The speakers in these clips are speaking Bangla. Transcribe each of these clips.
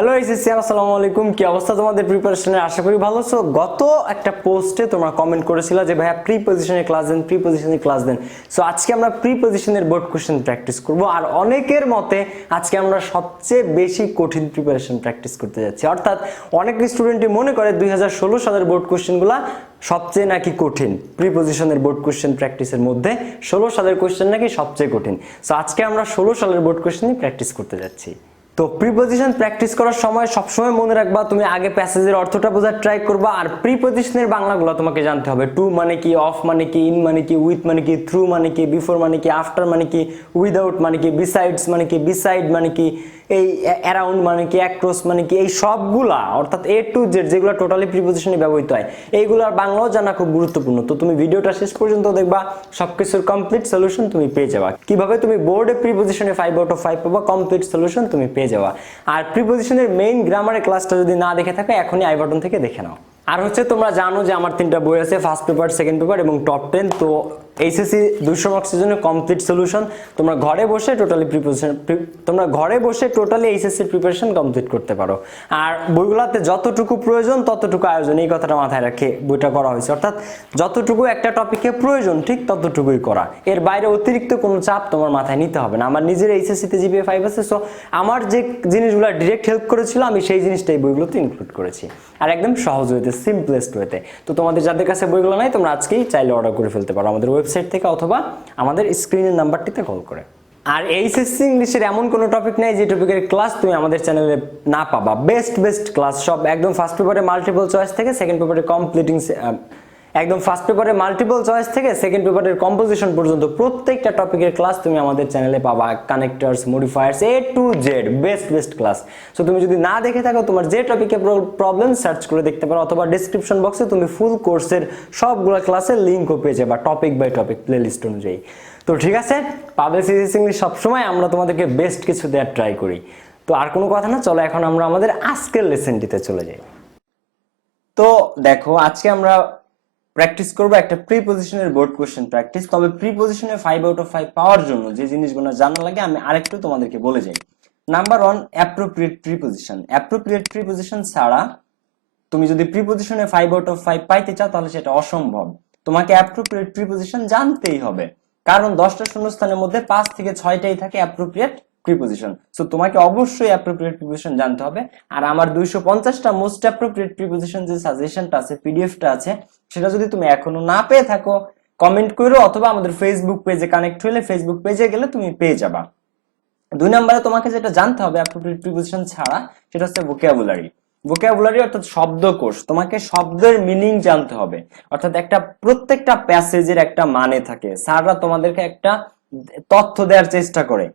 হ্যালো এসএসসি, আসসালামু আলাইকুম। কি অবস্থা তোমাদের প্রিপারেশনের? আশা করি ভালো আছো। গত একটা পোস্টে তোমরা কমেন্ট করেছিলে যে ভাইয়া প্রিপজিশনের ক্লাস দেন। সো আজকে আমরা প্রিপজিশনের বোর্ড কোশ্চেন প্র্যাকটিস করব। আর অনেকের মতে আজকে আমরা সবচেয়ে বেশি কঠিন প্রিপারেশন প্র্যাকটিস করতে যাচ্ছি। অর্থাৎ অনেক স্টুডেন্টই মনে করে 2016 সালের বোর্ড কোশ্চেনগুলো সবচেয়ে নাকি কঠিন। প্রিপজিশনের বোর্ড কোশ্চেন প্র্যাকটিসের মধ্যে 16 সালের কোশ্চেন নাকি সবচেয়ে কঠিন। সো আজকে আমরা 16 সালের বোর্ড কোশ্চেনই প্র্যাকটিস করতে যাচ্ছি। তো প্রিপজিশন প্র্যাকটিস করার সময় সবসময় মনে রাখবা, তুমি আগে প্যাসেজের অর্থটা বোঝার ট্রাই করবা। আর প্রিপজিশনের বাংলাগুলো তোমাকে জানতে হবে। টু মানে কি, অফ মানে কি, ইন মানে কি, উইথ মানে কি, থ্রু মানে কি, বিফোর মানে কি, আফটার মানে কি, উইদাউট মানে কি, বিসাইডস মানে কি, বিসাইড মানে কি, এই অ্যারাউন্ড মানে কি, অ্যাক্রস মানে কি, এই সবগুলা অর্থাৎ এ টু জেড যেগুলো টোটালি প্রিপজিশনে ব্যবহৃত হয় এইগুলোর বাংলাও জানা খুব গুরুত্বপূর্ণ। তো তুমি ভিডিওটা শেষ পর্যন্ত দেখবা, সবকিছুর কমপ্লিট সলিউশন তুমি পেয়ে যাবা। কিভাবে তুমি বোর্ডে প্রিপজিশনে 5 আউট অফ 5 পাবা, কমপ্লিট সলিউশন তুমি পেয়ে যাবা। আর প্রিপজিশনের মেইন গ্রামারের ক্লাসটা যদি না দেখে থাকো, এখনই আই বাটন থেকে দেখে নাও। আর হচ্ছে তোমরা জানো যে আমার 3টা বই আছে, ফার্স্ট পেপার, সেকেন্ড পেপার এবং টপ 10। তো এইচএসসি 200 মার্কসের জন্য কমপ্লিট সলিউশন তোমরা ঘরে বসে টোটালি এইচএসসি প্রিপারেশন কমপ্লিট করতে পারো। আর বইগুলোতে যতটুকু প্রয়োজন ততটুকু আয়োজন, এই কথাটা মাথায় রেখে বইটা করা হয়েছে। অর্থাৎ যতটুকু একটা টপিকে প্রয়োজন ঠিক ততটুকুই করা, এর বাইরে অতিরিক্ত কোনো চাপ তোমার মাথায় নিতে হবে না। আমার নিজের এইচএসসিতে জিপিএ 5 আছে, সো আমার যে জিনিসগুলো ডিরেক্ট হেল্প করেছিল আমি সেই জিনিসটাই বইগুলোতে ইনক্লুড করেছি, আর একদম সহজ ওয়েতে, সিম্পলেস্ট ওয়েতে। তো তোমাদের যাদের কাছে বইগুলো নাই, তোমরা আজকেই চাইলে অর্ডার করে ফেলতে পারো আমাদের ওয়েবসাইট থেকে অথবা আমাদের স্ক্রিনের নাম্বারটিতে কল করে। আর এইচএসসি ইংলিশের এমন কোনো টপিক নাই যে টপিকের ক্লাস তুমি আমাদের চ্যানেলে না পাবা। বেস্ট ক্লাস সব একদম ফার্স্ট পেপারে মাল্টিপল চয়েস থেকে সেকেন্ড পেপারে সেকেন্ড পেপারের কম্পোজিশন পর্যন্ত প্রত্যেকটা টপিকের ক্লাস তুমি আমাদের চ্যানেলে পাবা। Connectors, modifiers, A to Z best class. So তুমি যদি না দেখে থাকো, তোমার যে টপিকে প্রবলেম সার্চ করে দেখতে পারো, অথবা ডেসক্রিপশন বক্সে তুমি ফুল কোর্সের সবগুলো ক্লাসের লিঙ্কও পেয়ে যাবা টপিক বাই টপিক প্লেলিস্ট অনুযায়ী। তো ঠিক আছে, পাবেল সিরিজ ইংলিশ সবসময় আমরা তোমাদেরকে বেস্ট কিছু দেওয়ার ট্রাই করি। তো আর কোনো কথা না, চলো এখন আমরা আমাদের আজকের লেসনটিতে চলে যাই। তো দেখো, আজকে আমরা প্র্যাকটিস করবো একটা প্রিপজিশনের বোর্ড কোশ্চেন প্র্যাকটিস। তবে প্রিপজিশনে 5 আউট অফ 5 পাওয়ার জন্য যে জিনিসগুলো জানা লাগে আমি আরেকটু তোমাদেরকে বলে যাই। Number 1, appropriate preposition. Appropriate preposition ছাড়া তুমি যদি প্রিপজিশনে 5 আউট অফ 5 পাইতে চাও তাহলে সেটা অসম্ভব। তোমাকে অ্যাপ্রোপ্রিয়েট প্রিপজিশন জানতেই হবে, কারণ 10টা শূন্যস্থানের মধ্যে 5 থেকে 6টাই থাকে অ্যাপ্রোপ্রিয়েট প্রিপজিশন। সো তোমাকে অবশ্যই অ্যাপ্রোপ্রিয়েট প্রিপজিশন জানতে হবে। আর আমার 250টা মোস্ট অ্যাপ্রোপ্রিয়েট প্রিপজিশন যে সাজেশনটা আছে, পিডিএফটা আছে, সেটা যদি তুমি এখনো না পেয়ে থাকো কমেন্ট করো, অথবা আমাদের ফেসবুক পেজে কানেক্ট হলে ফেসবুক পেজে গেলে তুমি পেয়ে যাবা। 2 নম্বরে তোমাকে যেটা জানতে হবে অ্যাপ্রোপ্রিয়েট প্রিপজিশন ছাড়া, সেটা হচ্ছে ভোকাবুলারি অর্থাৎ শব্দকোষ। তোমাকে শব্দের মিনিং জানতে হবে। অর্থাৎ প্রত্যেকটা প্যাসেজের একটা মানে থাকে। স্যাররা তোমাদেরকে একটা তথ্য দেওয়ার চেষ্টা করে।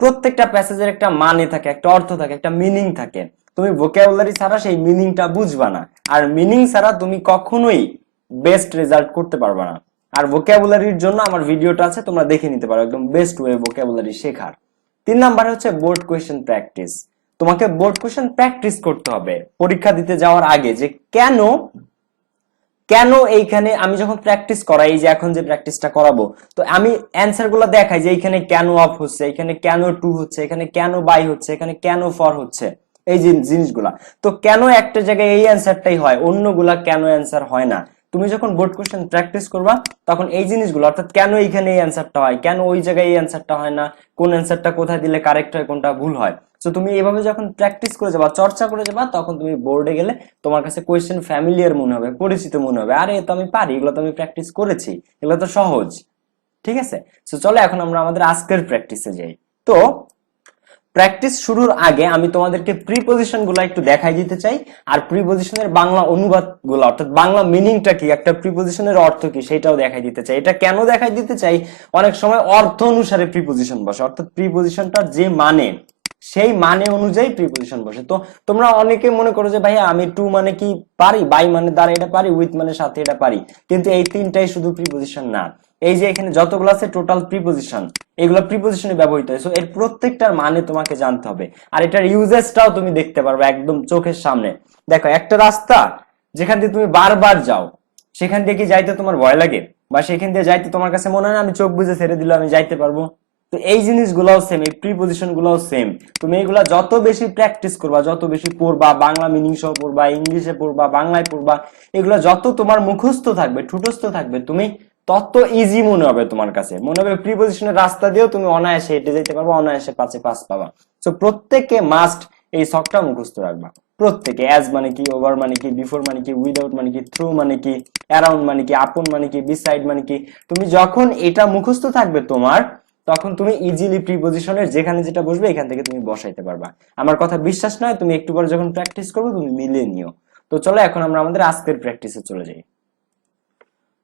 প্রত্যেকটা প্যাসেজের একটা মানে থাকে, একটা অর্থ থাকে, একটা মিনিং থাকে। তুমি ভোকাবুলারি ছাড়া সেই মিনিংটা বুঝবা না, আর মিনিং ছাড়া তুমি কখনোই বেস্ট রেজাল্ট করতে পারবা না। আর ভোকাবুলারির জন্য আমার ভিডিওটা আছে, তোমরা দেখে নিতে পারো, একদম বেস্ট ওয়ে ভোকাবুলারি শেখার। 3 নাম্বার হচ্ছে বোর্ড কোয়েশ্চেন প্র্যাকটিস। তোমাকে বোর্ড কোয়েশ্চেন প্র্যাকটিস করতে হবে পরীক্ষা দিতে যাওয়ার আগে, যে কেন এইখানে আমি যখন প্র্যাকটিস করাই, যে এখন যে প্র্যাকটিসটা করাবো, তো আমি অ্যানসার গুলো দেখাই যে এইখানে কেন অফ হচ্ছে, এখানে কেন টু হচ্ছে, এখানে কেন বাই হচ্ছে, এখানে কেন ফর হচ্ছে, এই জিনিসগুলা। তো কেন একটা জায়গায় এই অ্যানসারটাই হয়, অন্যগুলা কেন অ্যানসার হয় না। তুমি যখন বোর্ড কোশ্চেন প্র্যাকটিস করবা তখন এই জিনিসগুলো, অর্থাৎ কেন এইখানে এই অ্যানসারটা হয়, কেন ওই জায়গায় এই অ্যানসারটা হয় না, কোন অ্যানসারটা কোথায় দিলে কারেক্ট হয়, কোনটা ভুল হয়। সো তুমি এইভাবে যখন প্র্যাকটিস করে যাবা, চর্চা করে যাবা, তখন তুমি বোর্ডে গেলে তোমার কাছে কোয়েশ্চেন ফ্যামিলিয়ার মনে হবে, পরিচিত মনে হবে। আরে তো আমি পারি, এগুলো তো আমি প্র্যাকটিস করেছি, এগুলো তো সহজ। ঠিক আছে, সো চলো এখন আমরা আমাদের আজকের প্র্যাকটিসে যাই। তো প্র্যাকটিস শুরুর আগে আমি তোমাদেরকে প্রিপজিশন গুলা একটু দেখাই দিতে চাই, আর প্রিপজিশনের বাংলা অনুবাদ গুলা, অর্থাৎ বাংলা মিনিংটা কি, একটা প্রিপজিশনের অর্থ কি, সেটাও দেখাই দিতে চাই। এটা কেন দেখাই দিতে চাই, অনেক সময় অর্থ অনুসারে প্রিপজিশন বসে, অর্থাৎ প্রিপজিশনটার যে মানে সেই মানে অনুযায়ী প্রিপজিশন বসে। তো তোমরা অনেকে মনে করো যে ভাইয়া আমি টু মানে কি পারি, বাই মানে দ্বারা এটা পারি, উইথ মানে সাথে এটা পারি, কিন্তু এই তিনটাই শুধু প্রিপজিশন না। এই যে এখানে যতগুলো আছে টোটাল প্রিপজিশন, এগুলো প্রিপজিশনে ব্যবহৃত হয়। সো এর প্রত্যেকটার মানে তোমাকে জানতে হবে, আর এটার ইউজেসটাও তুমি দেখতে পারবে একদম চোখের সামনে। দেখো, একটা রাস্তা যেখান দিয়ে তুমি বারবার যাও, সেখান দিয়ে কি যাইতে তোমার ভয় লাগে, বা সেখান দিয়ে যাইতে তোমার কাছে মনে হয় না আমি চোখ বুজে ছেড়ে দিলে আমি যাইতে পারবো? তো এই জিনিসগুলোও সেম, এই প্রিপজিশন গুলোও সেম। তুমি এগুলা যত বেশি প্র্যাকটিস করবা, যত বেশি পড়বা, বাংলা মিনিং সহ পড়বা, ইংলিশে পড়বা, বাংলায় পড়বা, এগুলা যত তোমার মুখস্থ থাকবে, ঠুটস্থ থাকবে, তুমি তত ইজি মনে হবে তোমার কাছে। মনে হবে প্রিপজিশনের রাস্তা দিয়েও তুমি অনায়াসে হেঁটে যেতে পারবা, অনায়াসে 5-এ 5 পাবা। সো প্রত্যেককে মাস্ট এই ছকটা মুখস্থ রাখবা। প্রত্যেকে অ্যাজ মানে কি, ওভার মানে কি, বিফোর মানে কি, উইদাউট মানে কি, থ্রু মানে কি, অ্যারাউন্ড মানে কি, আপন মানে কি, বিসাইড মানে কি, তুমি যখন এটা মুখস্থ থাকবে তোমার, তখন তুমি ইজিলি প্রিপজিশনের যেখানে যেটা বসবে এখান থেকে তুমি বসাইতে পারবা। আমার কথা বিশ্বাস নয়, তুমি একটু পরে যখন প্র্যাকটিস করবে তুমি মিলিয়ে নিও। তো চলো এখন আমরা আমাদের আজকের প্র্যাকটিসে চলে যাই।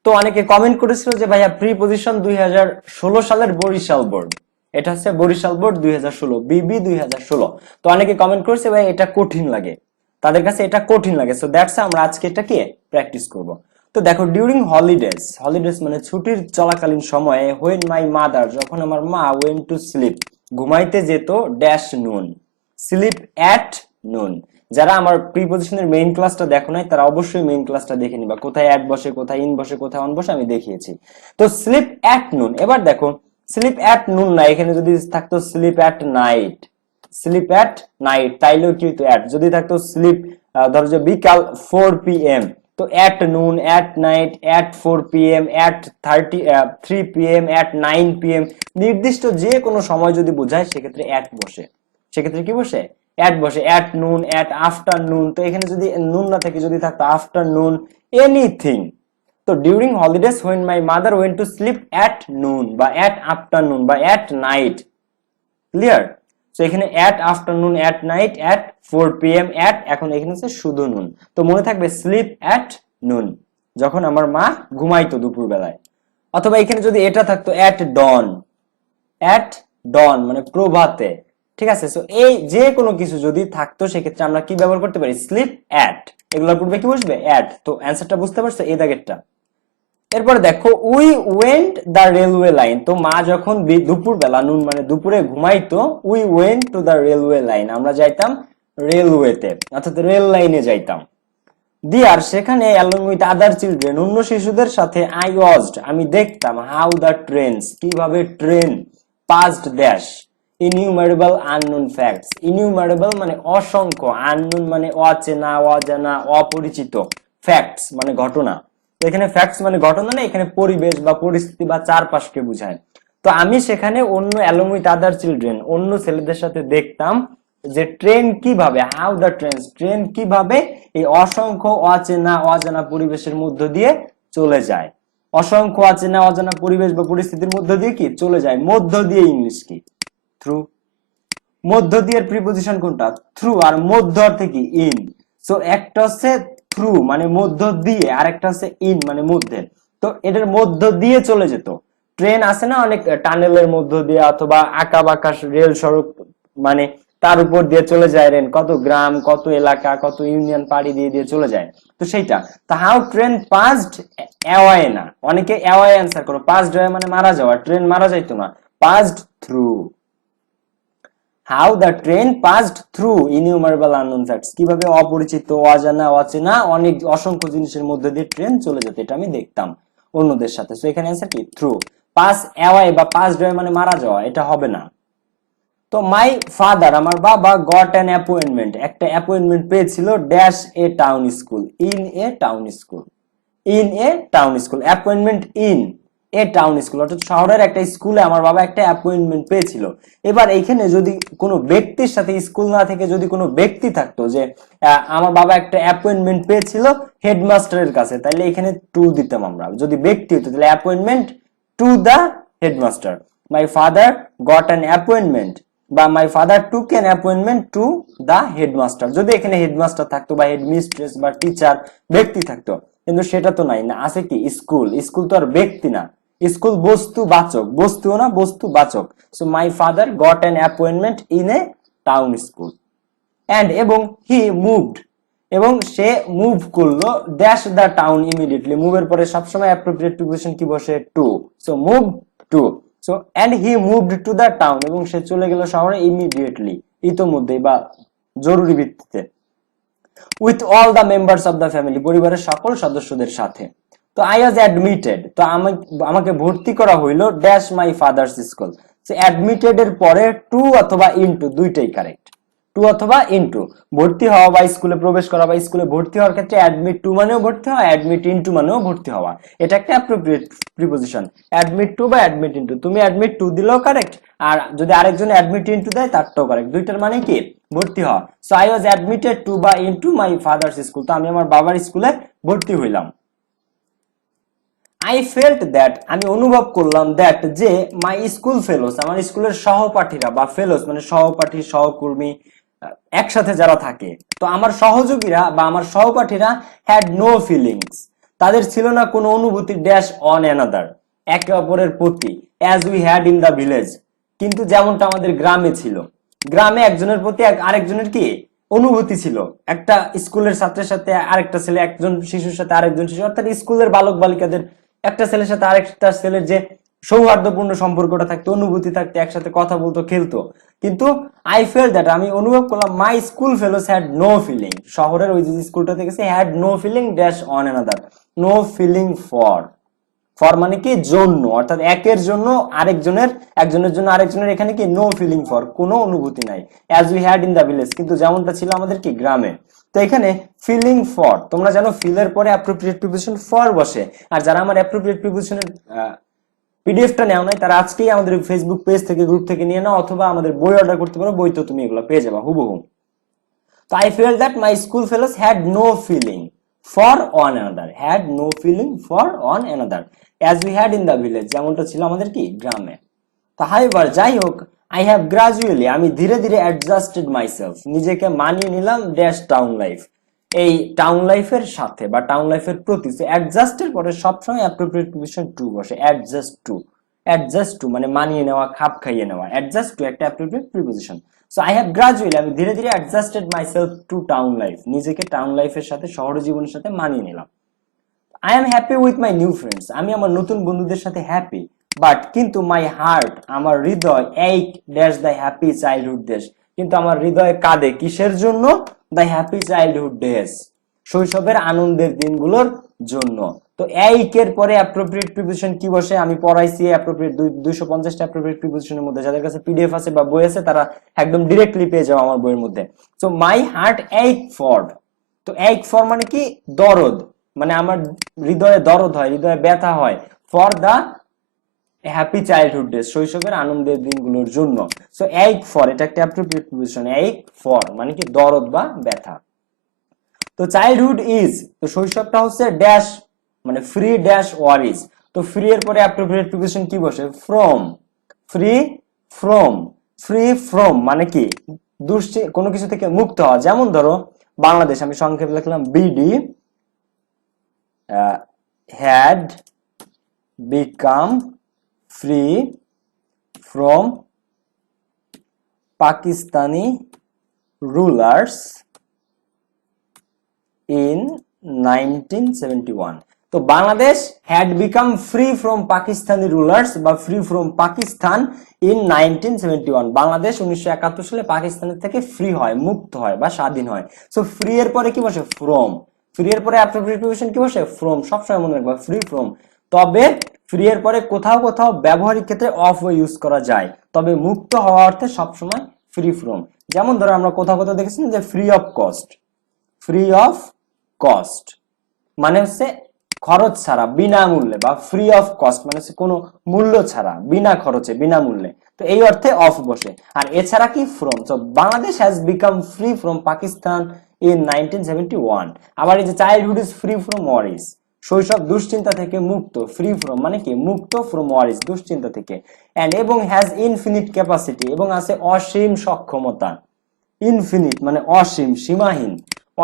তো অনেকে কমেন্ট করেছিল যে ভাইয়া প্রিপজিশন 2016 সালের বরিশাল বোর্ড, এটা হচ্ছে বরিশাল বোর্ড 2016, বিবি 2016। তো অনেকে কমেন্ট করেছে ভাই এটা কঠিন লাগে, তাদের কাছে এটা কঠিন লাগে। সো দ্যাটস আমরা আজকে এটাকে প্র্যাকটিস করব। তো দেখো, ডিউরিং হলিডেজ, হলিডেজ মানে ছুটির চলাকালীন সময়ে, হোয়েন মাই মাদার, যখন আমার মা, ওয়েন টু স্লিপ, ঘুমাইতে যেত, ড্যাশ নুন, স্লিপ অ্যাট নুন। যারা আমার প্রিপজিশনের মেইন ক্লাসটা দেখো নাই তারা অবশ্যই মেইন ক্লাসটা দেখে নিবা, কোথায় অ্যাট বসে, কোথায় ইন বসে, কোথায় অন বসে আমি দেখিয়েছি। তো স্লিপ অ্যাট নুন, এবার দেখো স্লিপ অ্যাট নুন না, এখানে যদি থাকতো sleep at night, sleep at night, তাইলেও কি হতো অ্যাট। যদি থাকতো স্লিপ ধরো যে বিকাল 4 PM, তো at noon, at night, at 4 PM, at 3 PM, at 9 PM, নির্দিষ্ট যে কোনো সময় যদি বোঝায় সেক্ষেত্রে অ্যাট বসে। সেক্ষেত্রে কি বসে? অ্যাট বসে। অ্যাট নুন, অ্যাট আফটারনুন, তো এখানে যদি নুন না থেকে যদি থাকতো আফটারনুন, এনিথিং। তো during holidays when my mother went to sleep at noon, বা অ্যাট আফটারনুন, বা অ্যাট নাইট। ক্লিয়ার? তো এখানে at afternoon, at night, at 4 PM, at, এখন এখানে হচ্ছে শুধু নুন। তো মনে থাকবে স্লিপ অ্যাট নুন, যখন আমার মা ঘুমাইতো দুপুর বেলায়। অথবা এখানে যদি এটা থাকতো অ্যাট ডন, অ্যাট ডন মানে প্রভাতে। ঠিক আছে? সো এই যে কোনো কিছু যদি থাকতো সেক্ষেত্রে আমরা কি ব্যবহার করতে পারি? Slip at. এগুলোর পূর্বে কি বসবে? অ্যাট। তো অ্যান্সারটা বুঝতে পারছো? এই দাগেরটা। এরপর দেখো, we went the railway line, তো মা যখন দুপুর বেলা, নুন মানে দুপুরে ঘুমাইতো, we went to the railway line, আমরা যাইতাম রেলওয়েতে, অর্থাৎ রেল লাইনে যাইতাম। দিয়ার, সেখানে অ্যালং উইথ আদার চিলড্রেন, অন্য শিশুদের সাথে, আই ওয়াচড, আমি দেখতাম, হাউ দ্য ট্রেনস, কিভাবে train, past dash, innumerable unknown facts, innumerable মানে অসংখ্য, আননোন মানে অচেনা, অজানা, অপরিচিত, ফ্যাক্টস মানে ঘটনা। তো এখানে ফ্যাক্টস মানে ঘটনা না, এখানে পরিবেশ বা পরিস্থিতি বা চারপাশকে বোঝায়। তো আমি সেখানে অন্য অ্যালং উইথ আদার চিলড্রেন, অন্য ছেলেদের সাথে দেখতাম যে ট্রেন কিভাবে, হাউ দ্য ট্রেনস, ট্রেন কিভাবে এই অসংখ্য অচেনা অজানা পরিবেশের মধ্য দিয়ে চলে যায়। অসংখ্য অচেনা অজানা পরিবেশ বা পরিস্থিতির মধ্য দিয়ে কি চলে যায়? মধ্য দিয়ে ইংলিশ কি? থ্রু। মধ্য দিয়ে প্রিপজিশন কোনটা? থ্রু। আর মধ্য অর্থে কি? ইন। সো একটা হচ্ছে থ্রু মানে মধ্য দিয়ে, আর একটা হচ্ছে ইন মানে মধ্যে। তো এটার মধ্য দিয়ে চলে যেত। ট্রেন আছে না অনেক, টানেলের মধ্য দিয়ে অথবা আঁকা বাঁকা রেল সড়ক, মানে তার উপর দিয়ে চলে যায় ট্রেন, কত গ্রাম, কত এলাকা, কত ইউনিয়ন পাড়ি দিয়ে দিয়ে চলে যায়। তো সেইটা। তো হাউ ট্রেন পাসড অ্যাওয়ে না, অনেকে অ্যাওয়ে অ্যান্সার করো, পাসড অ্যাওয়ে মানে মারা যাওয়া, ট্রেন মারা যাইতো না, passed through. How the train passed through innumerable unknown facts, কিভাবে অপরিচিত অজানা অচেনা অনেক অসংখ্য জিনিসের মধ্যে দিয়ে ট্রেন চলে যেত, এটা আমি দেখতাম অন্যদের সাথে। সো এখানে অ্যান্সার কি? থ্রু। পাস অ্যাওয়ে বা পাসড অ্যাওয়ে মানে মারা যাওয়া, এটা হবে না। তো মাই ফাদার, আমার বাবা, গট অ্যান অ্যাপয়েন্টমেন্ট, একটা অ্যাপয়েন্টমেন্ট পেয়েছিল, dash a town school, in a town school, in a town school, appointment in a town school, অর্থাৎ শহরের একটা স্কুলে আমার বাবা একটা অ্যাপয়েন্টমেন্ট পেয়েছিল। এবার এখানে যদি কোনো ব্যক্তির সাথে, স্কুল না থেকে যদি কোনো ব্যক্তি থাকতো, যে আমার বাবা একটা অ্যাপয়েন্টমেন্ট পেয়েছিল হেডমাস্টারের কাছে, তাহলে এখানে টু দিতাম আমরা। যদি ব্যক্তি হতো তাহলে appointment to the headmaster. My father got an appointment, বা my father took an appointment to the headmaster, যদি এখানে হেডমাস্টার থাকতো বা হেডমিস্ট্রেস বা টিচার ব্যক্তি থাকতো। কিন্তু সেটা তো নাই, না আছে কি? স্কুল। স্কুল তো আর ব্যক্তি না, স্কুল বস্তু বাচক, বস্তুও না, বস্তু বাচক। So my father got an appointment in a town school. And এবং হি মুভড, এবং সে মুভ করলো, ড্যাশ দ্য টাউন ইমিডিয়েটলি, মুভের পরে সবসময় অ্যাপ্রোপ্রিয়েট প্রিপোজিশন কি বসে? To. So move to. So and he moved to the town, এবং সে চলে গেল শহরে ইমিডিয়েটলি, ইতোমধ্যেই বা জরুরি ভিত্তিতে। With all the members of the family, পরিবারের সকল সদস্যদের সাথে। তো আই ওয়াজ অ্যাডমিটেড, তো আমাকে ভর্তি করা হইলো, dash my father's school, admitted এর পরে টু অথবা ইনটু দুইটাই কারেক্ট, টু অথবা ইনটু। ভর্তি হওয়া বা স্কুলে প্রবেশ করা বা স্কুলে ভর্তি হওয়ার ক্ষেত্রে অ্যাডমিট টু মানেও ভর্তি হওয়া, অ্যাডমিট ইনটু মানেও ভর্তি হওয়া, এটা একটা অ্যাপ্রোপ্রিয়েট প্রিপোজিশন। অ্যাডমিট টু বা অ্যাডমিট ইনটু, তুমি অ্যাডমিট টু দিলেও কারেক্ট, আর যদি আরেকজন অ্যাডমিট ইনটু দেয় তারটাও কারেক্ট, দুইটার মানে কি ভর্তি হওয়া। So I was admitted to বা ইনটু মাই ফাদার্স স্কুল, তো আমি আমার বাবার স্কুলে ভর্তি হইলাম। আই ফেল্ট দ্যাট, আমি অনুভব করলাম দ্যাট যে মাই স্কুল ফেলোস, আমার স্কুলের সহপাঠীরা বা ফেলোস মানে সহপাঠী সহকর্মী একসাথে যারা থাকে, তো আমার সহযোগীরা বা আমার সহপাঠীরা হ্যাড নো ফিলিংস, তাদের ছিল না কোনো অনুভূতি ড্যাশ অন অ্যানাদার, একে অপরের প্রতি, as we had in the village, কিন্তু যেমনটা আমাদের গ্রামে ছিল, গ্রামে একজনের প্রতি আরেকজনের কি অনুভূতি ছিল, একটা স্কুলের ছাত্রের সাথে আরেকটা ছেলে, একজন শিশুর সাথে আরেকজন শিশু, অর্থাৎ স্কুলের বালক বালিকাদের একটা ছেলের সাথে আরেকটা ছেলের যে সৌহার্দ্যপূর্ণ সম্পর্কটা থাকতো, অনুভূতি থাকতো, একসাথে কথা বলতো, খেলতো। কিন্তু আই ফেল দ্যাট, আমি অনুভব করলাম my school fellows had no feeling, শহরের ওই যে স্কুলটাতে গেছে, had no feeling dash on another, no feeling for, for মানে কি জন্য, অর্থাৎ একের জন্য আরেকজনের, একজনের জন্য আরেকজনের, এখানে কি নো ফিলিং ফর, কোনো অনুভূতি নাই, as we had in the village, কিন্তু যেমনটা ছিল আমাদের কি গ্রামে। তো এখানে ফিলিং ফর, তোমরা জানো ফিলের পরে অ্যাপ্রোপ্রিয়েট প্রিপোজিশন ফর বসে, আর যারা আমার অ্যাপ্রোপ্রিয়েট প্রিপোজিশনের পিডিএফটা নেও নাই তারা আজকেই আমাদের ফেসবুক পেজ থেকে গ্রুপ থেকে নিয়ে নাও, অথবা আমাদের বই অর্ডার করতে পারো, বই তো তুমি এগুলো পেয়ে যাবা হুবহু। তো I fell that my school fellows had no feeling for on another, had no feeling for on another as we had in the village, যেমনটা ছিল আমাদের কি গ্রামে। তো হাইভার যাই হোক, আই হ্যাভ গ্রাজুয়ালি, আমি ধীরে ধীরে অ্যাডজাস্টেড মাইসেলফ, নিজেকে মানিয়ে নিলাম ড্যাশ টাউন লাইফ, এই টাউন লাইফের সাথে বা টাউন লাইফের প্রতি। অ্যাডজাস্টের পরে সবসময় অ্যাপ্রোপ্রিয়েট প্রিপোজিশন টু বসে, অ্যাডজাস্ট টু, অ্যাডজাস্ট টু মানে মানিয়ে নেওয়া, খাপ খাইয়ে নেওয়া, অ্যাডজাস্ট টু একটা appropriate preposition. So I have gradually, আমি ধীরে ধীরে adjusted myself two town life, নিজেকে টাউন লাইফের সাথে, শহর জীবনের সাথে মানিয়ে নিলাম। I am happy with my new friends, আমি আমার নতুন বন্ধুদের সাথে হ্যাপি, বাট কিন্তু মাই হার্ট, আমার হৃদয়, এইক dash the happy childhood days, কিন্তু আমার হৃদয় কাঁদে কিসের জন্য, দ্য হ্যাপি চাইল্ডহুড ডেজ, শৈশবের আনন্দের দিনগুলোর জন্য। তো এইকের পরে অ্যাপ্রোপ্রিয়েট প্রিপোজিশন কি বসে, আমি পড়াইছি অ্যাপ্রোপ্রিয়েট 250টা অ্যাপ্রোপ্রিয়েট প্রিপোজিশনের মধ্যে, যাদের কাছে পিডিএফ আছে বা বই আছে তারা একদম ডিরেক্টলি পেয়ে যাও আমার বইয়ের মধ্যে। সো মাই হার্ট এইক ফর, তো এইক ফর মানে কি দরদ, মানে আমার হৃদয়ে দরদ হয়, হৃদয়ে ব্যথা হয়, for the happy childhood days, শৈশবের আনন্দের দিনগুলোর জন্য। সো এইক ফর এটা একটা অ্যাপ্রোপ্রিয়েট প্রিপোজিশন, এইক ফর মানে কি দরদ বা ব্যথা। তো চাইল্ডহুড ইজ, তো শৈশবটা হচ্ছে ড্যাশ মানে ফ্রি ড্যাশ ওয়ারিজ, তো ফ্রি এর পরে অ্যাপ্রোপ্রিয়েট প্রিপোজিশন কি বসে, from, free from, free from মানে কি কোনো কিছু থেকে মুক্ত হওয়া। যেমন ধরো বাংলাদেশ, আমি সংক্ষেপে লিখলাম BD had become free from Pakistani rulers in 1971, তো Bangladesh had become free from Pakistani rulers বা free from Pakistan in 1971, Bangladesh 1971 সালে পাকিস্তানের থেকে ফ্রি হয়, মুক্ত হয় বা স্বাধীন হয়। সো ফ্রি এর পরে কি বসে, ফ্রম, ফ্রি এর পরে অ্যাপ্রোপ্রিয়েট প্রিপোজিশন কি বসে, ফ্রম, সবসময় মনে রাখবা ফ্রি ফ্রম। তবে ফ্রি এর পরে কোথাও কোথাও ব্যবহারিক ক্ষেত্রে অফ ও ইউজ করা যায়, তবে মুক্ত হওয়া অর্থে সবসময় ফ্রি ফ্রম। যেমন ধরো আমরা কোথাও কোথাও দেখেছি যে free of cost, free of cost মানে হচ্ছে খরচ ছাড়া, বিনামূল্যে, বা ফ্রি অফ কস্ট মানে হচ্ছে কোনো মূল্য ছাড়া, বিনা খরচে, বিনামূল্যে, তো এই অর্থে অফ বসে। আর এছাড়া কি ফ্রম, তো Bangladesh has become free from Pakistan in 1971। আবার এই যে childhood is free from worries, শৈশব দুশ্চিন্তা থেকে মুক্ত, ফ্রি ফ্রম মানে কি মুক্ত, ফ্রম ওয়ারিজ দুশ্চিন্তা থেকে, এন্ড এবং হ্যাজ ইনফিনিট ক্যাপাসিটি এবং আছে অসীম সক্ষমতা, ইনফিনিট মানে অসীম, সীমাহীন,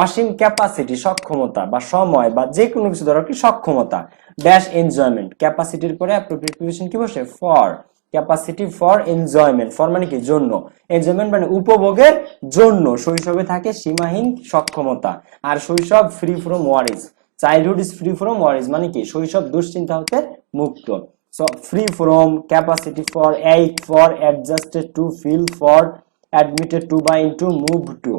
অসীম ক্যাপাসিটি সক্ষমতা বা সময় বা যে কোনো কিছু ধরো কি সক্ষমতা, ড্যাশ এনজয়মেন্ট, ক্যাপাসিটির পরে অ্যাপ্রোপ্রিয়েট প্রিপোজিশন কি বসে, for, capacity for enjoyment, for মানে কি জন্য, এনজয়মেন্ট মানে উপভোগের জন্য, শৈশবে থাকে সীমাহীন সক্ষমতা, আর শৈশব free from worries, childhood is free from worries মানে কি শৈশব দুশ্চিন্তা হতে মুক্ত। So free from, capacity for, ache for, adjusted to, feel for, admitted to বা ইনটু, মুভ টু,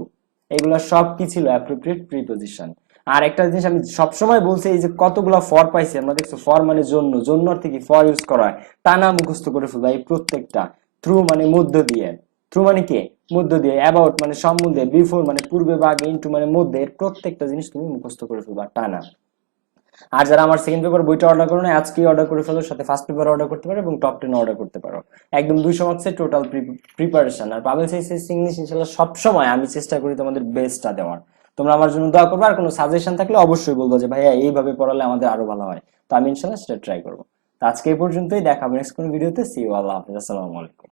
এগুলো সব কি ছিল অ্যাপ্রোপ্রিয়েট প্রিপোজিশন। আর একটা জিনিস আমি সবসময় বলছি, এই যে কতগুলো ফর পাইছি আমরা, দেখছো ফর মানে জন্য, জন্য অর্থে কি ফর ইউজ করা হয়, টানা মুখস্থ করে ফেলবা এই প্রত্যেকটা, থ্রু মানে মধ্য দিয়ে, থ্রু মানে কি মধ্য দিয়ে, অ্যাবাউট মানে সম্বন্ধে, বিফোর মানে পূর্বে বা আগে, ইনটু মানে মধ্যে, এর প্রত্যেকটা জিনিস তুমি মুখস্থ করে ফেলবা টানা। আর যারা আমার সেকেন্ড পেপার বইটা অর্ডার করো না, আজকেই অর্ডার করে ফেলো, সাথে ফার্স্ট পেপার অর্ডার করতে পারো এবং টপ 10 অর্ডার করতে পারো। একদম 200 মার্কসের টোটাল প্রিপারেশন। আর পাবেল সিএসসি ইংলিশ ইনশাআল্লাহ সবসময় আমি চেষ্টা করি তোমাদের বেস্টটা দেওয়ার। তোমরা আমার জন্য দোয়া করবে, আর কোনো সাজেশন থাকলে অবশ্যই বলবো যে ভাইয়া এইভাবে পড়ালে আমাদের আরো ভালো হয়, তো আমি ইনশাআল্লাহ সেটা ট্রাই করবো। তো আজকে এই পর্যন্তই, দেখা হবে নেক্সট কোনো ভিডিওতে। সি ইউ, আল্লাহ হাফেজ, আসসালামু আলাইকুম।